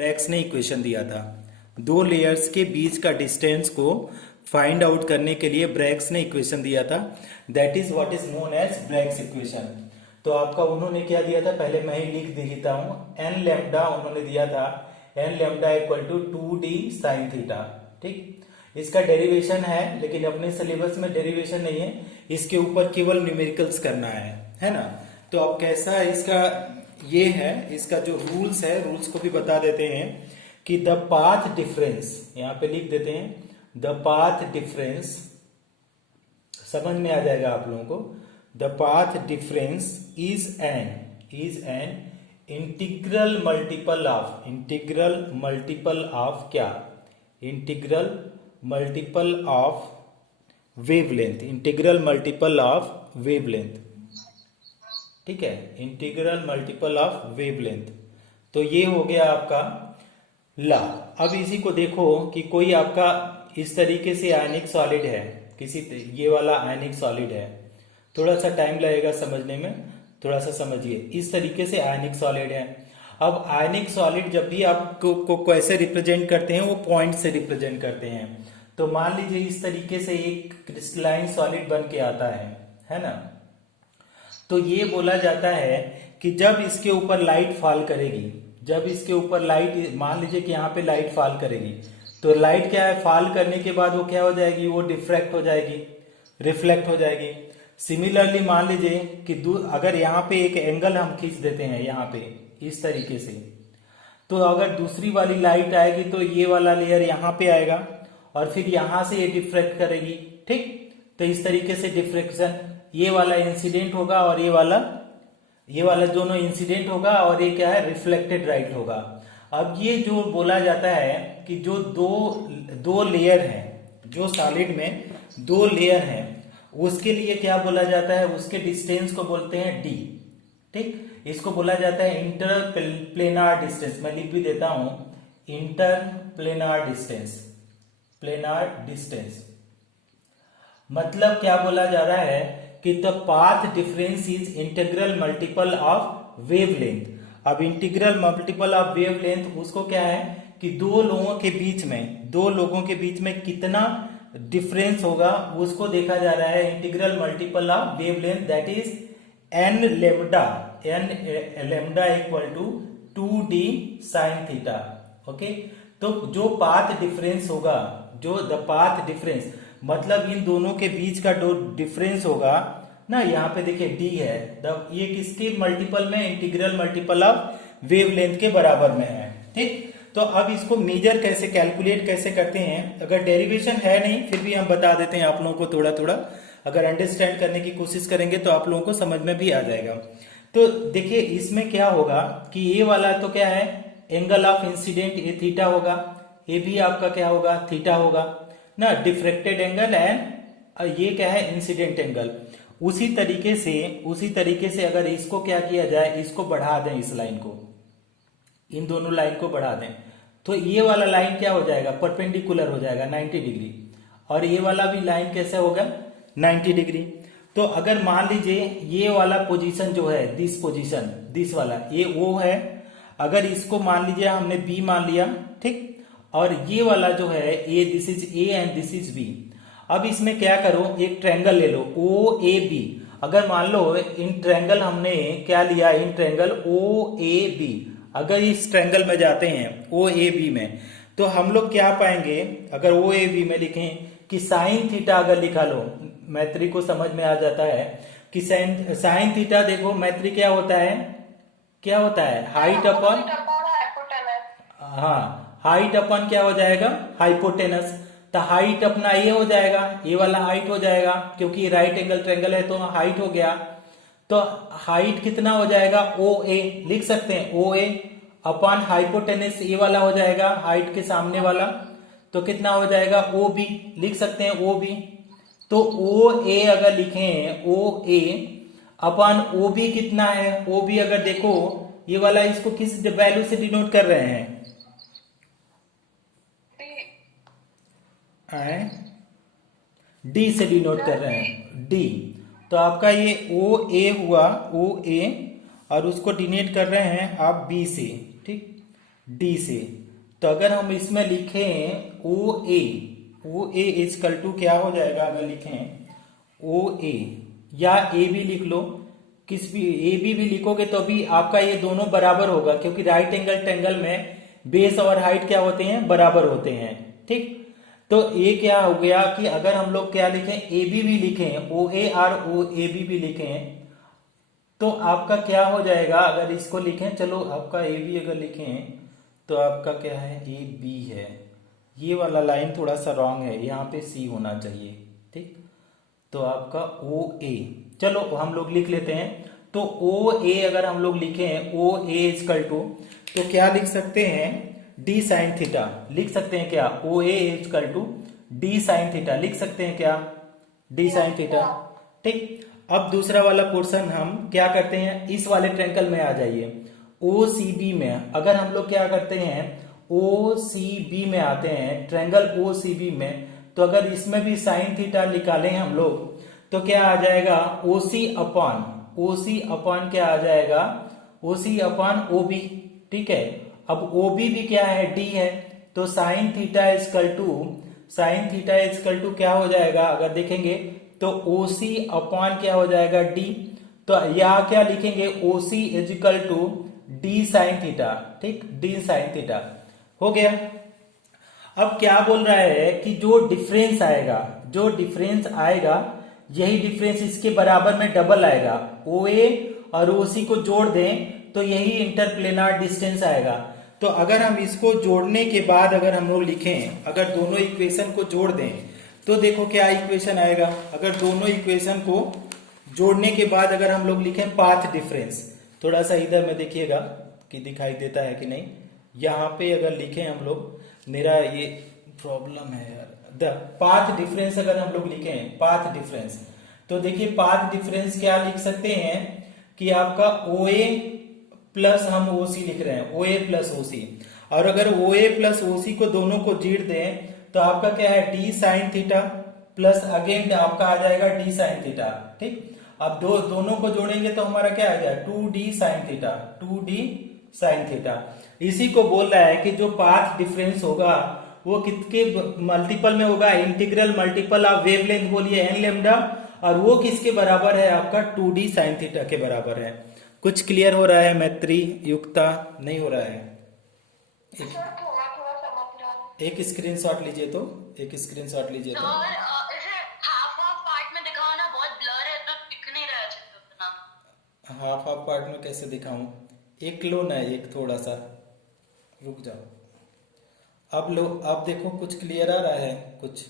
Bragg's ने equation दिया था। दो लेयर्स के बीच का डिस्टेंस को फाइंड आउट करने के लिए ब्रैग्स ने इक्वेशन दिया था, that is what is known as Bragg's equation. तो आपका उन्होंने क्या दिया था, पहले मैं ही लिख देता हूं। एन लैम्डा उन्होंने दिया था, n lambda equal to 2d sine theta. ठीक, इसका डेरिवेशन है, लेकिन अपने सिलेबस में डेरिवेशन नहीं है, इसके ऊपर केवल न्यूमेरिकल्स करना है ना। तो अब कैसा इसका ये है, इसका जो रूल्स है, रूल्स को भी बता देते हैं कि द पाथ डिफरेंस, यहां पे लिख देते हैं द पाथ डिफरेंस, समझ में आ जाएगा आप लोगों को। The path difference is an integral multiple of, integral multiple of क्या, integral multiple of wavelength, integral multiple of wavelength. ठीक है, इंटीग्रल मल्टीपल ऑफ वेवलेंथ। तो ये हो गया आपका ला। अब इसी को देखो कि कोई आपका इस तरीके से आयनिक सॉलिड है, किसी ये वाला आयनिक सॉलिड है, थोड़ा सा टाइम लगेगा समझने में, थोड़ा सा समझिए। इस तरीके से आयनिक सॉलिड है। अब आयनिक सॉलिड जब भी आपको कैसे रिप्रेजेंट करते हैं, वो पॉइंट से रिप्रेजेंट करते हैं। तो मान लीजिए इस तरीके से एक क्रिस्टलाइन सॉलिड बन के आता है ना। तो ये बोला जाता है कि जब इसके ऊपर लाइट फॉल करेगी, जब इसके ऊपर लाइट, मान लीजिए कि यहाँ पे लाइट फॉल करेगी, तो लाइट क्या है, फॉल करने के बाद वो क्या हो जाएगी, वो डिफ्रैक्ट हो जाएगी, रिफ्लेक्ट हो जाएगी। सिमिलरली मान लीजिए कि अगर यहाँ पे एक एंगल हम खींच देते हैं यहाँ पे इस तरीके से, तो अगर दूसरी वाली लाइट आएगी तो ये वाला लेयर यहाँ पे आएगा और फिर यहां से ये डिफ्रैक्ट करेगी। ठीक, तो इस तरीके से डिफ्रेक्शन, ये वाला इंसिडेंट होगा और ये वाला दोनों इंसिडेंट होगा और ये क्या है, रिफ्लेक्टेड लाइट होगा। अब ये जो बोला जाता है कि जो दो लेयर हैं, जो सॉलिड में दो लेयर हैं, उसके लिए क्या बोला जाता है, उसके डिस्टेंस को बोलते हैं डी। ठीक, इसको बोला जाता है इंटर प्लेनार डिस्टेंस। मैं लिख भी देता हूं, inter planar distance, planar distance. मतलब क्या बोला जा रहा है कि the path difference is integral multiple of wavelength. अब इंटीग्रल मल्टीपल ऑफ वेवलेंथ उसको क्या है कि दो लोगों के बीच में कितना डिफरेंस होगा उसको देखा जा रहा है। Integral multiple of wavelength that is n lambda equal to 2d sine theta. Okay, तो जो पाथ डिफरेंस होगा, जो द पाथ डिफरेंस मतलब इन दोनों के बीच का जो डिफरेंस होगा ना, यहाँ पे देखिए डी है, ये किसके मल्टीपल में, इंटीग्रल मल्टीपल ऑफ वेवलेंथ के बराबर में है। ठीक, तो अब इसको मेजर कैसे, कैलकुलेट कैसे करते हैं, अगर डेरिवेशन है नहीं फिर भी हम बता देते हैं आप लोगों को, थोड़ा थोड़ा अगर अंडरस्टैंड करने की कोशिश करेंगे तो आप लोगों को समझ में भी आ जाएगा। तो देखिए इसमें क्या होगा कि ये वाला तो क्या है, एंगल ऑफ इंसिडेंट, ये थीटा होगा, ये भी आपका क्या होगा, थीटा होगा ना, डिफ्रेक्टेड एंगल, एंड ये क्या है, इंसिडेंट एंगल। उसी तरीके से अगर इसको क्या किया जाए, इसको बढ़ा दें, इस लाइन को, इन दोनों लाइन को बढ़ा दें, तो ये वाला लाइन क्या हो जाएगा, परपेंडिकुलर हो जाएगा 90 डिग्री, और ये वाला भी लाइन कैसे होगा, 90 डिग्री। तो अगर मान लीजिए ये वाला पोजीशन जो है, दिस पोजीशन, दिस वाला ये ओ है, अगर इसको मान लीजिए हमने बी मान लिया, ठीक, और ये वाला जो है A, this is A and this is B. अब इसमें क्या करो, एक ट्रायंगल ले लो ओ ए बी। अगर मान लो इन ट्रायंगल हमने क्या लिया, in triangle O A B, अगर इस ट्रायंगल में जाते हैं ओ ए बी में, तो हम लोग क्या पाएंगे, अगर ओ ए बी में लिखें कि साइन थीटा अगर लिखा लो, मैत्री को समझ में आ जाता है कि साइन थीटा, देखो मैत्री क्या होता है, क्या होता है, हाइट अपन, हाँ, हाइट अपन क्या हो जाएगा, हाइपोटेनस। तो हाइट अपना ये हो जाएगा, ये वाला हाइट हो जाएगा, क्योंकि राइट एंगल ट्रायंगल है तो हाइट हो गया। तो हाइट कितना हो जाएगा, ओ ए लिख सकते हैं, ओ ए अपॉन हाइपोटेनस, ये वाला हो जाएगा हाइट के सामने वाला, तो कितना हो जाएगा, ओ बी लिख सकते हैं, ओ बी। तो ओ ए अगर लिखें, ओ ए अपॉन ओ बी कितना है, ओ बी अगर देखो ये वाला, इसको किस वैल्यू से डिनोट कर रहे हैं, डी से डिनोट कर रहे हैं, डी। तो आपका ये ओ ए हुआ, ओ ए, और उसको डिनोट कर रहे हैं आप बी से। ठीक, डी से। तो अगर हम इसमें लिखें ओ ए इजकल टू क्या हो जाएगा, अगर लिखें ओ ए या ए बी लिख लो, किस भी ए बी भी लिखोगे तो भी आपका ये दोनों बराबर होगा, क्योंकि राइट एंगल ट्रायंगल में बेस और हाइट क्या होते हैं, बराबर होते हैं। ठीक, तो ये क्या हो गया कि अगर हम लोग क्या लिखें, ए बी भी लिखें, ओ ए और ओ ए बी भी लिखें, तो आपका क्या हो जाएगा, अगर इसको लिखें, चलो आपका ए बी अगर लिखें तो आपका क्या है, ए बी है। ये वाला लाइन थोड़ा सा रॉन्ग है, यहाँ पे सी होना चाहिए। ठीक, तो आपका ओ ए, चलो हम लोग लिख लेते हैं। तो ओ ए अगर हम लोग लिखें, ओ ए इजकल टू, तो क्या लिख सकते हैं, डी साइन थीटा लिख सकते हैं क्या, O A equal to D sine theta लिख सकते हैं क्या, डी साइन थीटा। ठीक, अब दूसरा वाला पोर्शन हम क्या करते हैं, इस वाले ट्रायंगल में आ जाइए, ओ सी बी में। अगर हम लोग क्या करते हैं, ओ सी बी में आते हैं, ट्रायंगल ओ सी बी में, तो अगर इसमें भी साइन थीटा निकालें हम लोग, तो क्या आ जाएगा, ओ सी अपॉन क्या आ जाएगा, ओ सी अपॉन ओ बी। ठीक है, अब ओ बी भी क्या है, डी है, तो साइन थीटा इजकल टू क्या हो जाएगा, अगर देखेंगे तो ओ सी अपॉन क्या हो जाएगा, डी। तो यहां क्या लिखेंगे, O C equal to D sine theta. ठीक, डी साइन थीटा हो गया। अब क्या बोल रहा है कि जो डिफरेंस आएगा यही डिफरेंस इसके बराबर में डबल आएगा, ओ ए और ओ सी को जोड़ दें तो यही इंटरप्लेनार डिस्टेंस आएगा। तो अगर हम इसको जोड़ने के बाद अगर हम लोग लिखें, अगर दोनों इक्वेशन को जोड़ दें तो देखो क्या इक्वेशन आएगा। अगर दोनों इक्वेशन को जोड़ने के बाद अगर हम लोग लिखें पाथ डिफरेंस, थोड़ा सा इधर में देखिएगा कि दिखाई देता है कि नहीं, यहाँ पे अगर लिखें हम लोग, मेरा ये प्रॉब्लम है यार, द पाथ डिफरेंस अगर हम लोग लिखें पाथ डिफरेंस, तो देखिए पाथ डिफरेंस क्या लिख सकते हैं कि आपका ओ ए प्लस हम ओ सी लिख रहे हैं, ओ ए प्लस ओ सी, और अगर ओ ए प्लस ओ सी को दोनों को जीड़ दें तो आपका क्या है, D sine theta plus again आपका आ जाएगा डी साइन थीटा। ठीक, अब दोनों को जोड़ेंगे तो हमारा क्या आ जाएगा, टू डी साइन थीटा। इसी को बोल रहा है कि जो पाथ डिफरेंस होगा वो किसके मल्टीपल में होगा, इंटीग्रल मल्टीपल ऑफ वेवलेंथ बोलिए एन लेमडा, और वो किसके बराबर है, आपका 2d साइन थीटा के बराबर है। कुछ क्लियर हो रहा है मैत्री युक्ता, नहीं हो रहा है? एक स्क्रीनशॉट लीजिए तो, एक स्क्रीनशॉट लीजिए तो। हाफ हाफ पार्ट में कैसे दिखाऊं, एक लो ना, एक थोड़ा सा रुक जाओ। अब लो, अब देखो कुछ क्लियर आ रहा है, कुछ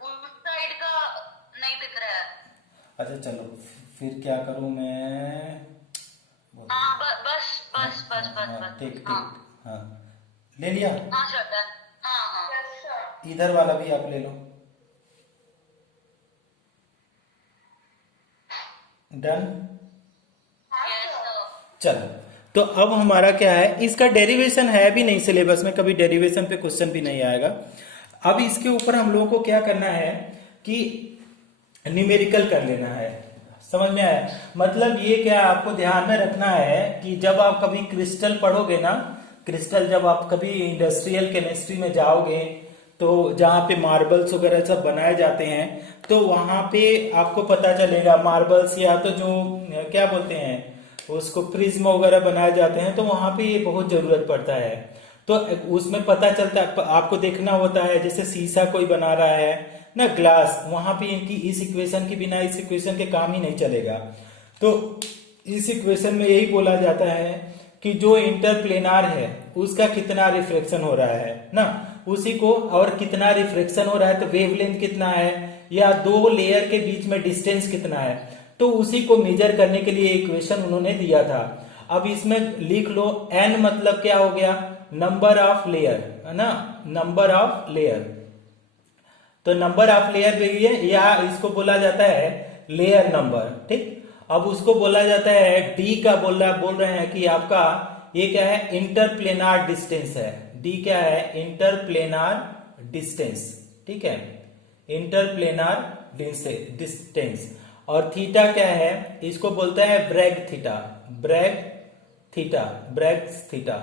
उस साइड का नहीं दिख रहा है। अच्छा चलो फिर क्या करूं मैं, हाँ बस बस बस बस हाँ बस ठीक ठीक, हाँ हाँ ले लिया। हाँ सर डन, हाँ हाँ इधर वाला भी आप ले लो, डन। Yes sir. चलो, तो अब हमारा क्या है, इसका डेरिवेशन है भी नहीं सिलेबस में, कभी डेरिवेशन पे क्वेश्चन भी नहीं आएगा। अब इसके ऊपर हम लोगों को क्या करना है कि न्यूमेरिकल कर लेना है, समझ में आया? मतलब ये क्या आपको ध्यान में रखना है कि जब आप कभी क्रिस्टल पढ़ोगे ना, क्रिस्टल जब आप कभी इंडस्ट्रियल केमिस्ट्री में जाओगे तो जहाँ पे मार्बल्स वगैरह सब बनाए जाते हैं, तो वहां पे आपको पता चलेगा मार्बल्स या तो जो क्या बोलते हैं उसको प्रिज्म वगैरह बनाए जाते हैं, तो वहां पे ये बहुत जरूरत पड़ता है। तो उसमें पता चलता है, आपको देखना होता है, जैसे शीशा कोई बना रहा है ना, ग्लास, वहां पे इनकी इस इक्वेशन के बिना इस इक्वेशन के काम ही नहीं चलेगा। तो इस इक्वेशन में यही बोला जाता है कि जो इंटरप्लेनार है उसका कितना रिफ्लेक्शन हो रहा है ना, उसी को, और कितना रिफ्लेक्शन हो रहा है तो वेवलेंथ कितना है, या दो लेयर के बीच में डिस्टेंस कितना है, तो उसी को मेजर करने के लिए इक्वेशन उन्होंने दिया था। अब इसमें लिख लो n मतलब क्या हो गया, नंबर ऑफ लेयर, है ना, नंबर ऑफ लेयर। तो नंबर ऑफ लेयर भी है, या इसको बोला जाता है लेयर नंबर। ठीक, अब उसको बोला जाता है डी का बोल रहे हैं कि आपका ये क्या है, इंटरप्लेनार डिस्टेंस है। डी क्या है, इंटरप्लेनार डिस्टेंस। ठीक है, इंटरप्लेनार डिस्टेंस। और थीटा क्या है, इसको बोलता है Bragg theta, Bragg theta, Bragg's theta,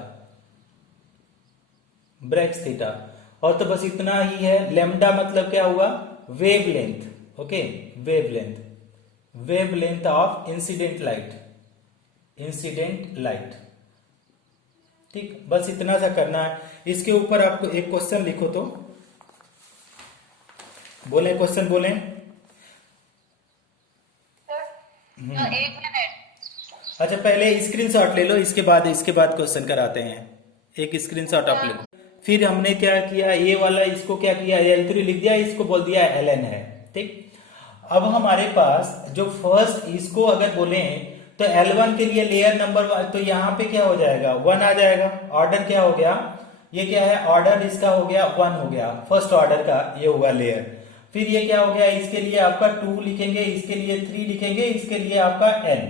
Bragg's theta. और तो बस इतना ही है। लेमडा मतलब क्या हुआ? Wavelength. Okay, wavelength, wavelength of incident light, incident light. ठीक, बस इतना सा करना है। इसके ऊपर आपको एक क्वेश्चन लिखो तो बोले, क्वेश्चन बोले। एक मिनट। अच्छा, पहले स्क्रीनशॉट ले लो, इसके बाद क्वेश्चन कराते हैं। एक स्क्रीनशॉट आप ले लो। फिर हमने क्या किया, ये वाला इसको क्या किया, L3 लिख दिया, इसको बोल दिया Ln है। ठीक, अब हमारे पास जो फर्स्ट, इसको अगर बोले तो L1 के लिए लेयर नंबर, तो यहाँ पे क्या हो जाएगा, 1 आ जाएगा। ऑर्डर क्या हो गया, ये क्या है, ऑर्डर इसका हो गया 1 हो गया, फर्स्ट ऑर्डर का ये हुआ लेयर। फिर ये क्या हो गया, इसके लिए आपका 2 लिखेंगे, इसके लिए 3 लिखेंगे, इसके लिए आपका n।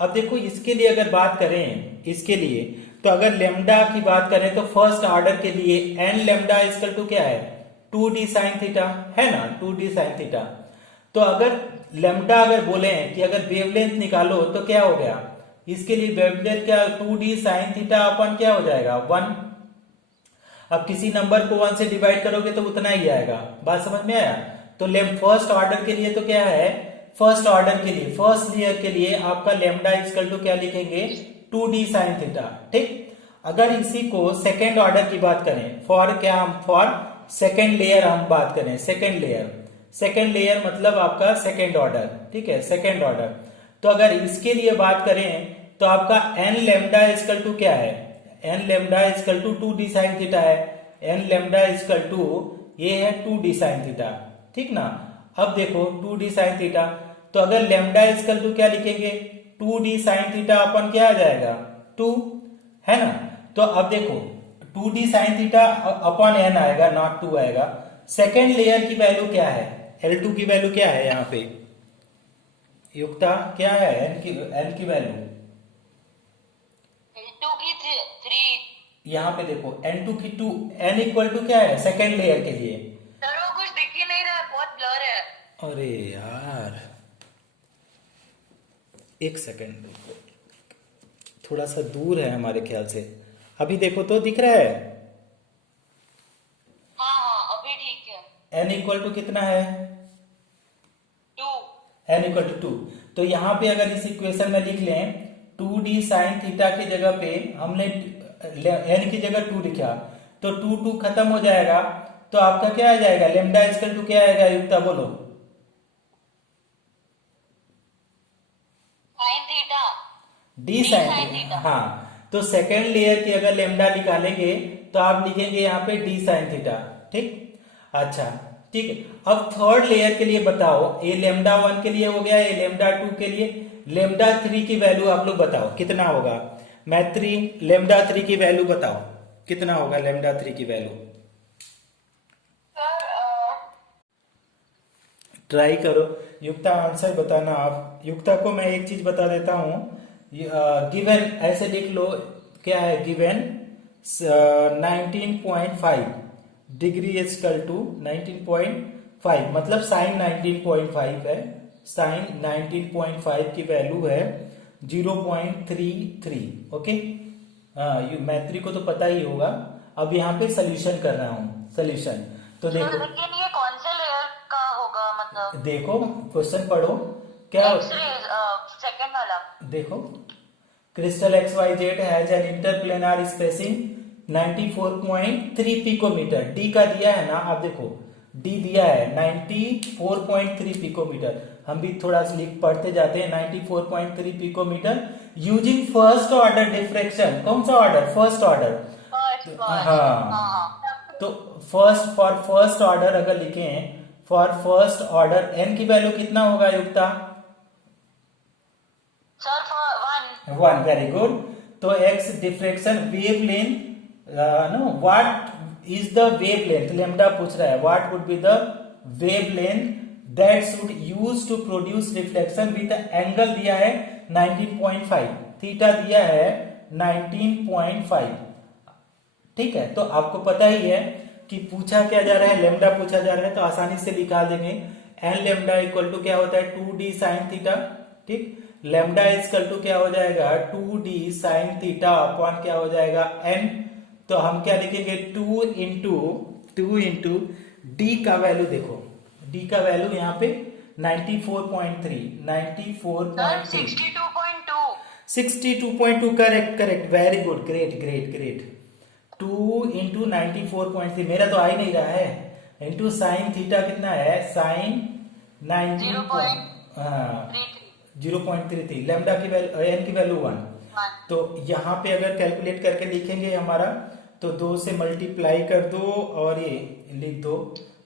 अब देखो इसके लिए अगर बात करें, इसके लिए तो अगर लेमडा की बात करें तो फर्स्ट ऑर्डर के लिए n लेमडा इक्वल टू क्या है, 2d साइन थीटा है ना, 2d साइन थीटा। तो अगर लेमडा अगर बोले कि अगर वेवलेंथ निकालो तो क्या हो गया, इसके लिए वेवलेंथ क्या, 2d साइन थीटा अपन क्या हो जाएगा 1। अब किसी नंबर को 1 से डिवाइड करोगे तो उतना ही आएगा। बात समझ में आया? तो फर्स्ट ऑर्डर के लिए तो क्या है, फर्स्ट ऑर्डर के लिए, फर्स्ट लेयर के लिए आपका लेमडा इक्वल टू क्या लिखेंगे, 2d साइन थीटा। ठीक, अगर इसी को सेकेंड ऑर्डर की बात करें, फॉर क्या, हम फॉर सेकेंड लेयर हम बात करें, सेकेंड लेयर, सेकेंड लेयर मतलब आपका सेकेंड ऑर्डर। ठीक है, सेकेंड ऑर्डर। तो अगर इसके लिए बात करें तो आपका n लेमडा इक्वल टू क्या है, n lambda equal to 2d sine theta है। n लेमडा इक्वल टू ये है 2d साइन थीटा। ठीक ना, अब देखो 2d साइन थीटा, तो अगर लेमडा इक्वल टू क्या लिखेंगे, 2d साइन थीटा अपन क्या आ जाएगा 2, है ना। तो अब देखो 2d sine theta upon n आएगा, नॉट 2 आएगा। सेकेंड लेयर की वैल्यू क्या है, L2 की वैल्यू क्या है, यहाँ पे युक्ता क्या है, n की वैल्यू L2 की 3। यहाँ पे देखो n2 की 2, n इक्वल टू क्या है सेकेंड लेयर के लिए। सर वो कुछ दिख ही नहीं रहा है, बहुत ब्लर है। अरे यार, एक सेकेंड, थोड़ा सा दूर है हमारे ख्याल से। अभी देखो तो दिख रहा है, हाँ हाँ अभी ठीक है। n इक्वल टू कितना है, 2। n equal to 2। तो यहाँ पे अगर इस इक्वेशन में लिख लें 2d साइन थीटा की जगह पे हमने n की जगह 2 लिखा, तो 2 2 खत्म हो जाएगा, तो आपका क्या आ जाएगा, लेमडा इक्वल टू क्या आएगा युक्ता बोलो, sine theta, d sine theta. हाँ, तो सेकेंड लेयर की अगर लेमडा निकालेंगे तो आप लिखेंगे यहाँ पे d साइन थीटा। ठीक, अच्छा ठीक है। अब थर्ड लेयर के लिए बताओ, ये लेमडा 1 के लिए हो गया, ये लेमडा 2 के लिए, लेमडा 3 की वैल्यू आप लोग बताओ कितना होगा, मैत्री लेमडा 3 की वैल्यू बताओ कितना होगा, लेमडा 3 की वैल्यू ट्राई करो। युक्ता आंसर बताना आप। युक्ता को मैं एक चीज बता देता हूं, गिवन ऐसे लिख लो, क्या है गिवन 19.5 डिग्री इक्वल टू 19.5, मतलब साइन 19.5 है, साइन 19.5 की वैल्यू है 0.33। ओके, हाँ मैत्री को तो पता ही होगा। अब यहाँ पे सोल्यूशन कर रहा हूँ, सोल्यूशन तो देखो, लेकिन ये कौन से लेयर का होगा, मतलब देखो क्वेश्चन पढ़ो क्या सेकंड वाला। देखो, crystal XYZ has an interplanar spacing 94.3 picometre, d का दिया है ना, आप देखो डी दिया है 94.3 पिकोमीटर, हम भी थोड़ा सा लिख पढ़ते जाते हैं, 94.3 picometre using first order diffraction. कौन सा ऑर्डर, फर्स्ट ऑर्डर। हाँ, तो फॉर फर्स्ट ऑर्डर अगर लिखें, फॉर फर्स्ट ऑर्डर एन की वैल्यू कितना होगा युक्ता, सर 1, वेरी गुड। तो X diffraction wavelength, no what is the wavelength, lambda पूछ रहा है, what would be the wavelength that should use to produce reflection with angle दिया है 19.5, थीटा दिया है 19.5। ठीक है, तो आपको पता ही है कि पूछा क्या जा रहा है, लेमडा पूछा जा रहा है, तो आसानी से निकाल देंगे। एन लेमडा इक्वल टू क्या होता है 2d साइन थीटा। ठीक, लेमडा इजकल टू क्या हो जाएगा 2d साइन थीटा अपॉन क्या हो जाएगा n। तो हम क्या लिखेंगे 2 इंटू डी का वैल्यू देखो, डी का वैल्यू यहाँ पे 94.3 sir 94.3 62.2। 62.2 correct correct very good great great great. 2 into 94.3 मेरा तो आ ही नहीं रहा है, इंटू साइन थीटा कितना है साइन 19 हाँ 0.33 लेमडा की वैल्यू एन की वैल्यू 1। तो यहाँ पे अगर कैलकुलेट करके लिखेंगे हमारा तो 2 से मल्टीप्लाई कर दो और ये लिख दो,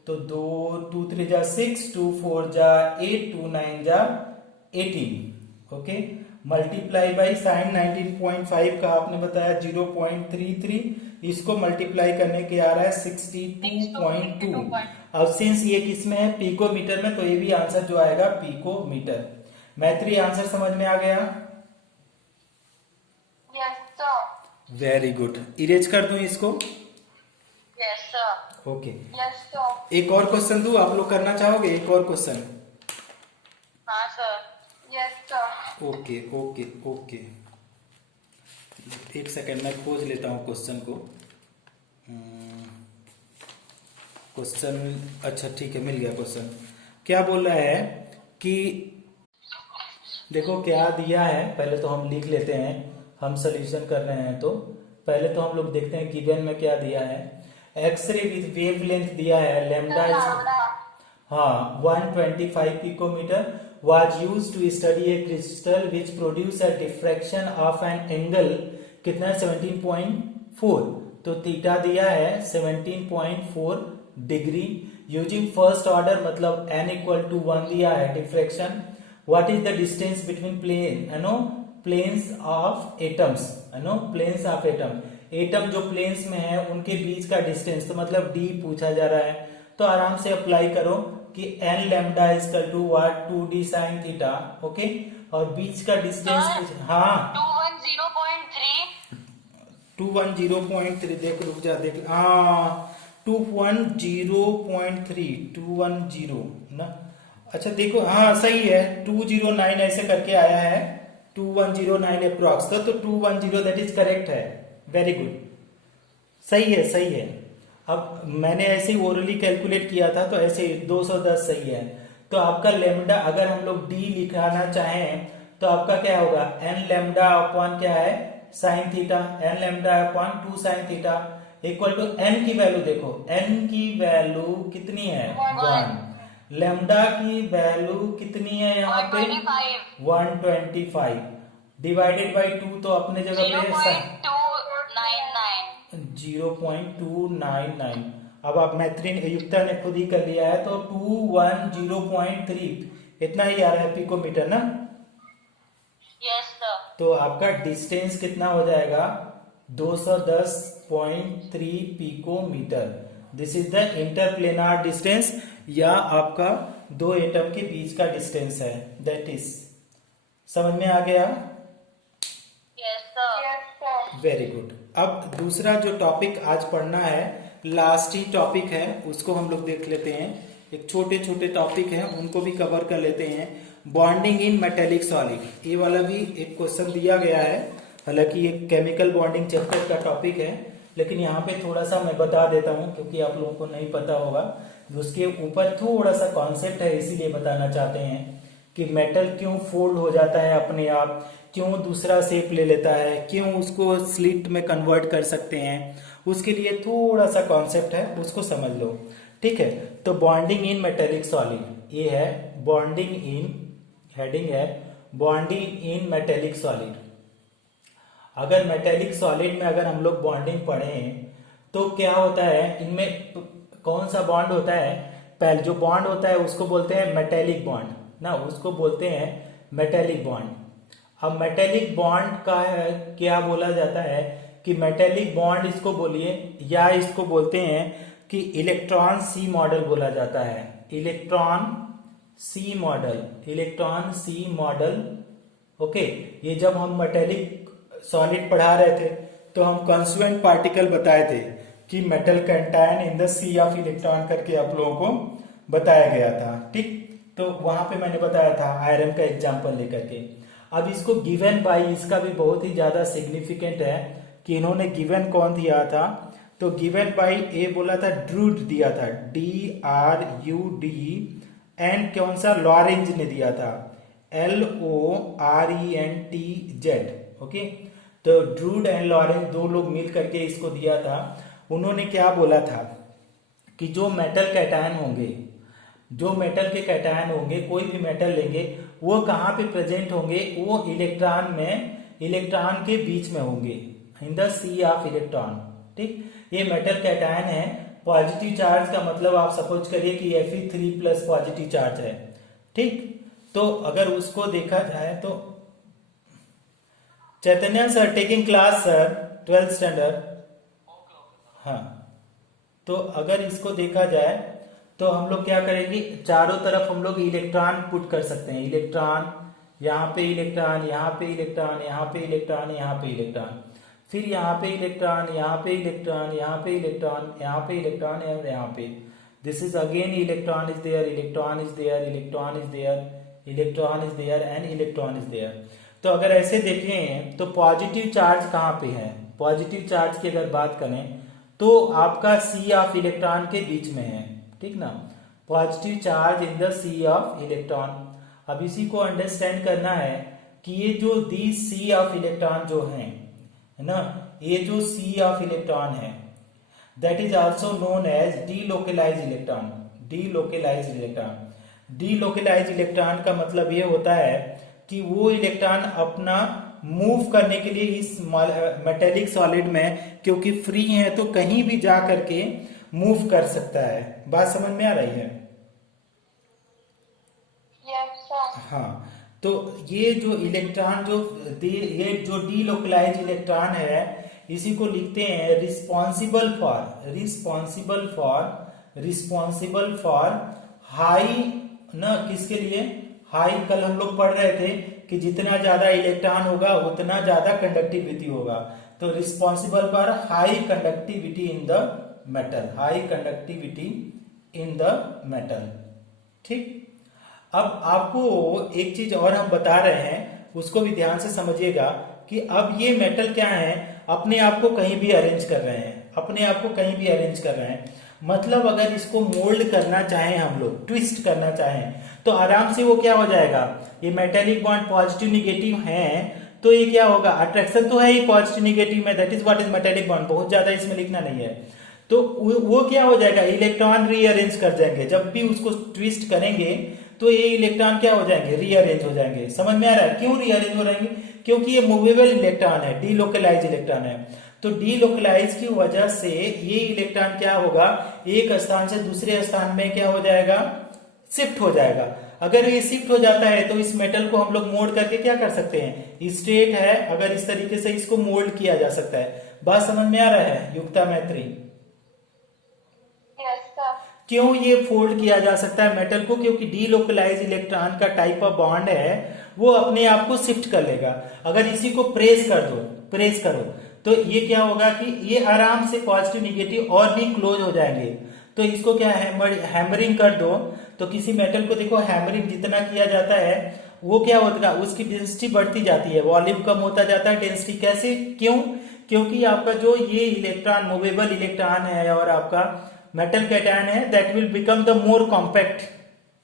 तो 2 2 3 जा 6 2 4 जा 8 2 9 जा 18 ओके। मल्टीप्लाई बाई साइन 19.5 का आपने बताया 0.33, इसको मल्टीप्लाई करने के आ रहा है 62.2। अब सिंस ये किसमें है पिकोमीटर में, तो ये भी आंसर जो आएगा पिकोमीटर। मैत्री आंसर समझ में आ गया? Yes sir. Very good, erase कर दूं इसको? Yes sir. Okay yes sir. एक और क्वेश्चन दूं, आप लोग करना चाहोगे एक और क्वेश्चन? हाँ sir. Yes sir. Okay okay okay एक सेकंड में खोज लेता हूँ क्वेश्चन को। क्वेश्चन अच्छा ठीक है मिल गया क्वेश्चन। क्या बोल रहा है कि देखो क्या दिया है, पहले तो हम लिख लेते हैं, हम सोल्यूशन कर रहे हैं तो पहले तो हम लोग देखते हैं गिवन में क्या दिया है। एक्सरे विथ वेवलेंथ दिया है लेमडा हाँ 125 picometre was used to study a crystal which produce a diffraction of an angle कितना 17.4। तो थीटा दिया है 17.4 डिग्री यूजिंग फर्स्ट ऑर्डर मतलब n इक्वल टू 1 दिया है diffraction. What is the distance between planes of atoms planes of atom जो planes में है उनके बीच का डिस्टेंस, तो मतलब d पूछा जा रहा है। तो आराम से अप्लाई करो कि n lambda equal to what 2d sine theta okay, और बीच का डिस्टेंस हाँ 210.3 देख रुक जा देख हाँ 210.3 ना। अच्छा देखो हाँ सही है 209 ऐसे करके आया है 2109 अप्रॉक्स, तो 210 दैट इज करेक्ट है। वेरी गुड सही है सही है। अब मैंने ऐसे ही ओरली कैलकुलेट किया था तो ऐसे 210 सही है। तो आपका लेमडा अगर हम लोग डी लिखाना चाहें तो आपका क्या होगा एन लेमडा अपॉन क्या है sine theta, n lambda upon 2 sine theta equal to n की वैल्यू देखो, एन की वैल्यू कितनी है 1, लेमडा की वैल्यू कितनी है यहाँ पे 125 डिवाइडेड बाई 2, तो अपने जगह पे 0.299। अब आप मैत्री युक्ता ने खुद ही कर लिया है तो 210.3 इतना ही आ रहा है पिकोमीटर ना। Yes sir. तो आपका डिस्टेंस कितना हो जाएगा 210.3 picometre. This is the interplanar distance या आपका दो एटम के बीच का डिस्टेंस है, दैट इज समझ में आ गया? Yes sir. Very good. अब दूसरा जो टॉपिक आज पढ़ना है लास्ट ही टॉपिक है उसको हम लोग देख लेते हैं। एक छोटे छोटे टॉपिक हैं उनको भी कवर कर लेते हैं। बॉन्डिंग इन मेटेलिक सॉलिड, ये वाला भी एक क्वेश्चन दिया गया है, हालांकि ये केमिकल बॉन्डिंग चैप्टर का टॉपिक है, लेकिन यहाँ पे थोड़ा सा मैं बता देता हूँ क्योंकि आप लोगों को नहीं पता होगा। उसके ऊपर थोड़ा सा कॉन्सेप्ट है इसीलिए बताना चाहते हैं कि मेटल क्यों फोल्ड हो जाता है अपने आप, क्यों दूसरा शेप ले लेता है, क्यों उसको स्लिट में कन्वर्ट कर सकते हैं, उसके लिए थोड़ा सा कॉन्सेप्ट है उसको समझ लो, ठीक है। तो बॉन्डिंग इन मेटेलिक सॉलिड ये है, बॉन्डिंग इन हेडिंग है बॉन्डिंग इन मेटेलिक सॉलिड। अगर मेटेलिक सॉलिड में अगर हम लोग बॉन्डिंग पढ़ें तो क्या होता है, इनमें कौन सा बॉन्ड होता है, पहले जो बॉन्ड होता है उसको बोलते हैं मेटेलिक बॉन्ड ना, उसको बोलते हैं मेटेलिक बॉन्ड। अब मेटेलिक बॉन्ड का क्या बोला जाता है कि मेटेलिक बॉन्ड इसको बोलिए या इसको बोलते हैं कि इलेक्ट्रॉन सी मॉडल बोला जाता है, इलेक्ट्रॉन सी मॉडल, इलेक्ट्रॉन सी मॉडल ओके। ये जब हम मेटेलिक सॉलिड पढ़ा रहे थे तो हम कॉन्स्टिट्यूएंट पार्टिकल बताए थे कि metal contain in the sea of electron करके आप लोगों को बताया गया था, ठीक। तो वहां पे मैंने बताया था आयरन का एग्जांपल लेकर के। अब इसको गिवन बाय, इसका भी बहुत ही ज्यादा सिग्निफिकेंट है कि इन्होंने गिवन कौन दिया था, तो गिवन बाय ए बोला था ड्रूड दिया था, DRUD, एंड कौन सा लॉरेंज ने दिया था, LORENTZ। ओके, तो ड्रूड एंड लॉरेंज दो लोग मिल करके इसको दिया था। उन्होंने क्या बोला था कि जो मेटल कैटायन होंगे, जो मेटल के कैटायन होंगे, कोई भी मेटल लेंगे, वो कहाँ पे प्रेजेंट होंगे, वो इलेक्ट्रॉन में, इलेक्ट्रॉन के बीच में होंगे, in the sea of electron. ठीक, ये मेटल कैटायन है। पॉजिटिव चार्ज का मतलब आप सपोज करिए कि Fe3 प्लस पॉजिटिव चार्ज है। ठीक, तो अगर उसको देखा जाए तो Chaitanya sir taking class sir 12th standard. हाँ, तो अगर इसको देखा जाए तो हम लोग क्या करेंगे, चारों तरफ हम लोग इलेक्ट्रॉन पुट कर सकते हैं। इलेक्ट्रॉन, यहाँ पे इलेक्ट्रॉन, यहाँ पे इलेक्ट्रॉन, यहाँ पे इलेक्ट्रॉन, यहाँ पे इलेक्ट्रॉन, फिर यहाँ पे इलेक्ट्रॉन, यहाँ पे इलेक्ट्रॉन, यहाँ पे इलेक्ट्रॉन, यहाँ पे इलेक्ट्रॉन, और यहाँ पे this is again electron is there, electron is there, electron is there, electron is there and electron is there. तो अगर ऐसे देखें तो पॉजिटिव चार्ज कहाँ पे है, पॉजिटिव चार्ज की अगर बात करें तो आपका सी ऑफ इलेक्ट्रॉन के बीच में है। ठीक ना, positive charge in the sea of electron. अब इसी को अंडरस्टैंड करना है कि ये जो दी सी ऑफ इलेक्ट्रॉन जो है ना, ये जो सी ऑफ इलेक्ट्रॉन है that is also known as delocalize electron. Delocalize electron, delocalize electron का मतलब ये होता है कि वो इलेक्ट्रॉन अपना मूव करने के लिए इस मेटेलिक सॉलिड में, क्योंकि फ्री है तो कहीं भी जा करके मूव कर सकता है। बात समझ में आ रही है? Yes, sir. हाँ, तो ये जो इलेक्ट्रॉन ये जो डीलोकलाइज इलेक्ट्रॉन है, इसी को लिखते हैं रिस्पॉन्सिबल फॉर हाई ना, किसके लिए हाई, कल हम लोग पढ़ रहे थे कि जितना ज्यादा इलेक्ट्रॉन होगा उतना ज्यादा कंडक्टिविटी होगा। तो responsible for high conductivity in the metal, high conductivity in the metal. ठीक, अब आपको एक चीज और हम बता रहे हैं, उसको भी ध्यान से समझिएगा कि अब ये मेटल क्या है, अपने आप को कहीं भी अरेंज कर रहे हैं, अपने आप को कहीं भी अरेंज कर रहे हैं। मतलब अगर इसको मोल्ड करना चाहें हम लोग, ट्विस्ट करना चाहें, तो आराम से वो क्या हो जाएगा, ये मेटेलिक बॉन्ड पॉजिटिव निगेटिव है तो ये क्या होगा, अट्रैक्शन तो है ही पॉजिटिव निगेटिव में, that is what is metallic bond, बहुत ज्यादा इसमें लिखना नहीं है। तो वो क्या हो जाएगा, इलेक्ट्रॉन रीअरेंज कर जाएंगे, जब भी उसको ट्विस्ट करेंगे तो ये इलेक्ट्रॉन क्या हो जाएंगे, रीअरेंज हो जाएंगे। समझ में आ रहा है क्यों रीअरेंज हो जाएंगे, क्योंकि ये मूवेबल इलेक्ट्रॉन है, डीलोकलाइज इलेक्ट्रॉन है। तो डीलोकलाइज की वजह से ये इलेक्ट्रॉन क्या होगा, एक स्थान से दूसरे स्थान में क्या हो जाएगा, शिफ्ट हो जाएगा। अगर ये शिफ्ट हो जाता है तो इस मेटल को हम लोग मोल्ड करके क्या कर सकते हैं, स्ट्रेट है, अगर इस तरीके से इसको मोल्ड किया जा सकता है। बात समझ में आ रहा है युक्ता मैत्री? Yes, sir. क्यों ये फोल्ड किया जा सकता है मेटल को, क्योंकि डीलोकलाइज इलेक्ट्रॉन का टाइप ऑफ बॉन्ड है, वो अपने आप को शिफ्ट कर लेगा। अगर इसी को प्रेस कर दो, प्रेस करो, तो ये क्या होगा कि ये आराम से पॉजिटिव निगेटिव और भी क्लोज हो जाएंगे। तो इसको क्या हैमरिंग कर दो, तो किसी मेटल को देखो हैमरिंग जितना किया जाता है वो क्या होता है, उसकी डेंसिटी बढ़ती जाती है, वॉल्यूम कम होता जाता है, डेंसिटी कैसे, क्यों, क्योंकि आपका जो ये इलेक्ट्रॉन मूवेबल इलेक्ट्रॉन है और आपका मेटल कैटायन है, that will become the more compact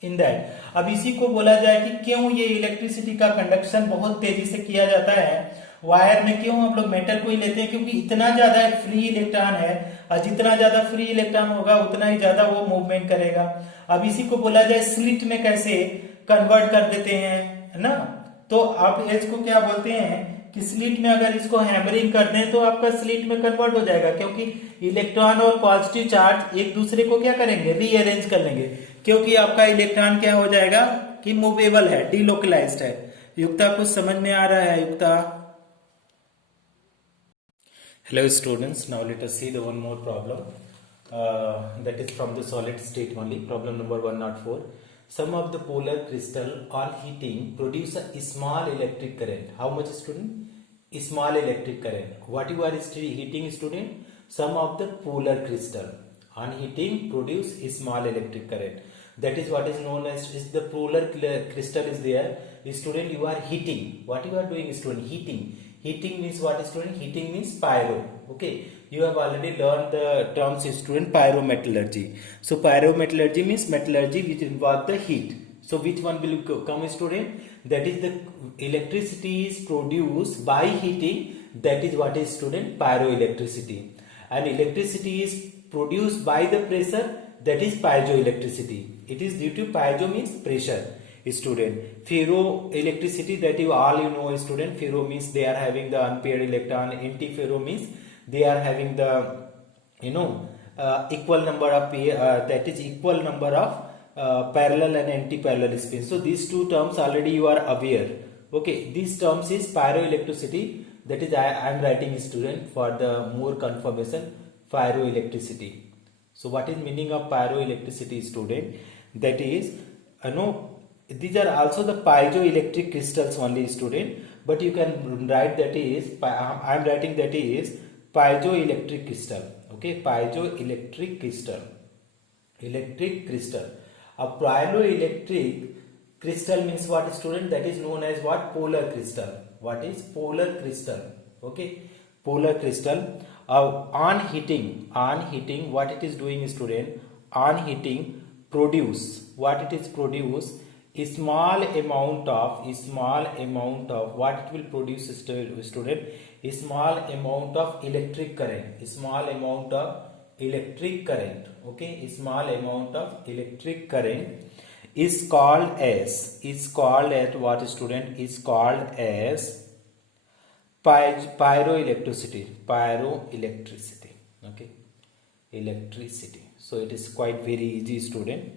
in that. अब इसी को बोला जाए कि क्यों ये इलेक्ट्रिसिटी का कंडक्शन बहुत तेजी से किया जाता है वायर में, क्यों हम लोग मेटल को ही लेते हैं, क्योंकि इतना ज्यादा फ्री इलेक्ट्रॉन है, और जितना ज्यादा फ्री इलेक्ट्रॉन होगा उतना ही ज्यादा वो मूवमेंट करेगा। अब इसी को बोला जाए स्लिट में कैसे कन्वर्ट कर देते हैं ना, तो आप इसको क्या बोलते हैं कि स्लिट में अगर इसको हैमरिंग कर दें तो आपका स्लिट में कन्वर्ट हो जाएगा, क्योंकि इलेक्ट्रॉन और पॉजिटिव चार्ज एक दूसरे को क्या करेंगे, रीअरेंज कर लेंगे, क्योंकि आपका इलेक्ट्रॉन क्या हो जाएगा कि मूवेबल है, डीलोकलाइज्ड है। युक्ता कुछ समझ में आ रहा है युक्ता? Hello students, now let us see the one more problem that is from the solid state only. Problem number 104. Some of the polar crystal on heating produce a small electric current. How much student? Small electric current. What you are heating student? Some of the polar crystal on heating produce a small electric current. That is what is known as is the polar crystal is there. Student, you are heating. What you are doing, student? Heating. Heating means what, student? Heating means pyro. Okay, you have already learned the terms, student. Pyrometallurgy. So pyrometallurgy means metallurgy which involves the heat. So which one will come, student? That is the electricity is produced by heating. That is what is, student? Pyroelectricity. And electricity is produced by the pressure. That is piezoelectricity. It is due to piezo means pressure, student. Ferroelectricity, that you all you know, student. Ferro means they are having the unpaired electron. Anti-ferro means they are having the equal number of that is equal number of parallel and anti-parallel spins. So these two terms already you are aware. Okay, these terms is pyroelectricity. That is I am writing, student, for the more confirmation. Pyroelectricity. So what is meaning of pyroelectricity, student? That is, these are also the piezoelectric crystals only, student. But you can write that is, I am writing that is piezoelectric crystal. Okay, piezoelectric crystal. Electric crystal. A piezoelectric crystal means what, student? That is known as what? Polar crystal. What is polar crystal? Okay, polar crystal. On heating, what it is doing, student? On heating, produce what it is produce? A small amount of what it will produce, student? A small amount of electric current. A small amount of electric current. Okay, a small amount of electric current is called as what, student? Is called as pyroelectricity. Okay, electricity. So it is quite very easy, student.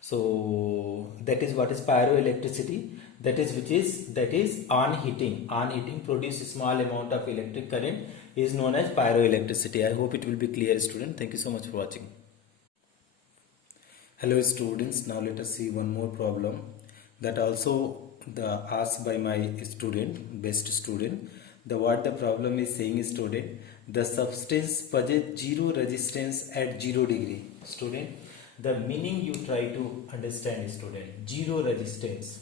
So that is what is pyroelectricity. That is on heating produce a small amount of electric current is known as pyroelectricity. I hope it will be clear, student. Thank you so much for watching. Hello, students. Now let us see one more problem that also asked by my best student. What the problem is saying, student, the substance possesses zero resistance at 0 degree. Student, the meaning you try to understand, student. Zero resistance.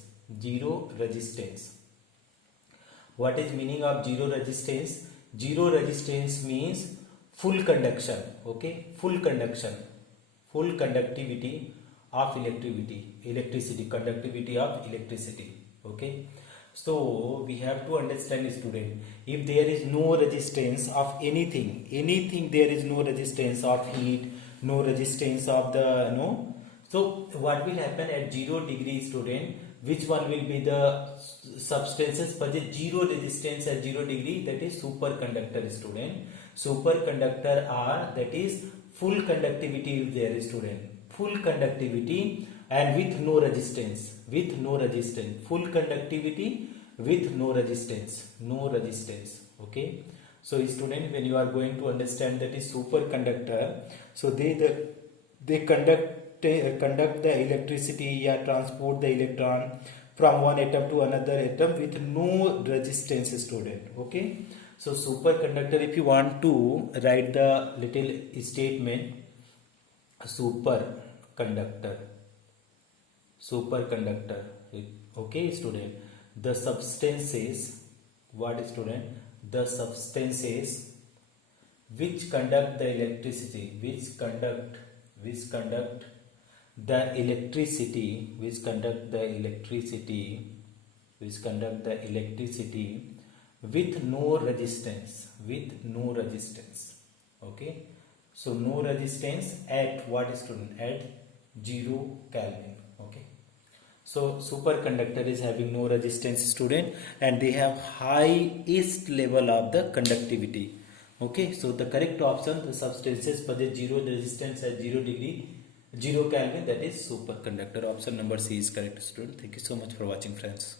What is meaning of zero resistance? Zero resistance means full conduction. Okay, full conductivity of electricity, conductivity of electricity. Okay, so we have to understand, student, if there is no resistance of anything, there is no resistance of heat, no resistance of the so what will happen at 0 degree, student? Which one will be the substances possess zero resistance at 0 degree? That is superconductor, student. Superconductor are, that is full conductivity is there, student. Full conductivity and with no resistance. Full conductivity with no resistance. Okay, so student, when you are going to understand that is superconductor, so they conduct the electricity or transport the electron from one atom to another atom with no resistance, student. Okay, so superconductor, if you want to write the little statement, superconductor. Okay, student, the substances, what, student? The substances which conduct the electricity, which conduct the electricity with no resistance. Okay, so no resistance at what, student? At 0 Kelvin. Okay, so superconductor is having no resistance, student, and they have highest level of the conductivity. Okay, so the correct option, the substances possess zero resistance at 0 Kelvin, that is superconductor. Option number C is correct, student. Thank you so much for watching, friends.